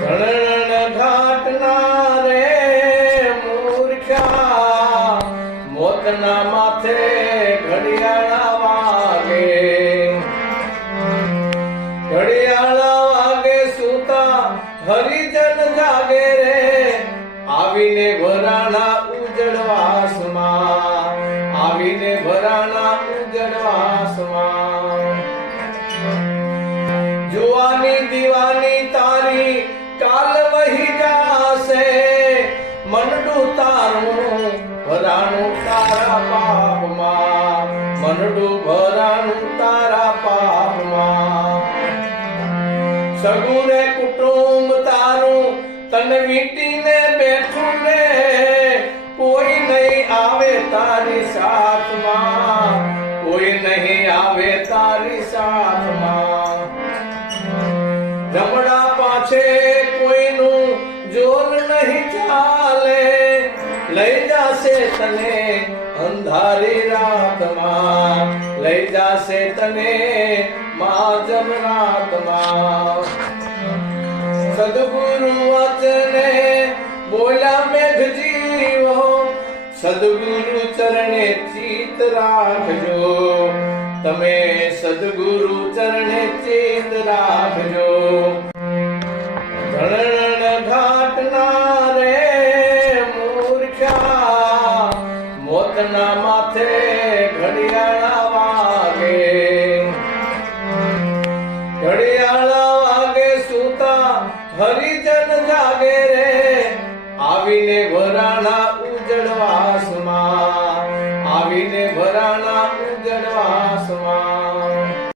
ધણ ઘાટના રે મૂર્ખ્યા, મોતના માથે ઘડિયાળા વાગે, ઘડિયાળા વાગે સુતા હરિજન જાગે રે, આવીને ભરાણા ઉજળવાસમાં, આવીને ભરાણા ઉજળવાસમાં. જુવાની દીવાની તારી કાલ વહી જાશે, મનડું તારું ભરાણું તારા પાપમાં, મનડું ભરાણું તારા પાપમાં. સગુરે કુટુંબ તારું તન વીટીને બેઠું રે, કોઈ નહીં આવે તારી સાથમાં, કોઈ નહીં આવે તારી સાથમાં. જમણા પાછે કોઈનું જોર નહીં ચાલે, લઈ જાશે તને અંધારી રાતમાં, લઈ જાશે તને માજમ રાતમાં. સદગુરુ વચને બોલ્યા મેઘ જીવો, સદગુરુ ચરણે ચિત રાખજો, તમે સદગુરુ ચરણે ચિત રાખજો. ધણ ઘાટના રે મૂર્ખ્યા, મોતના માથે ઘડિયાળા વાગે, ઘડિયાળા વાગે સુતા હરિજન જાગે રે, આવીને ભરાણા ઉજળવાસમાં, આવીને ભરાણા ઉજળવાસમાં.